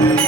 Amen.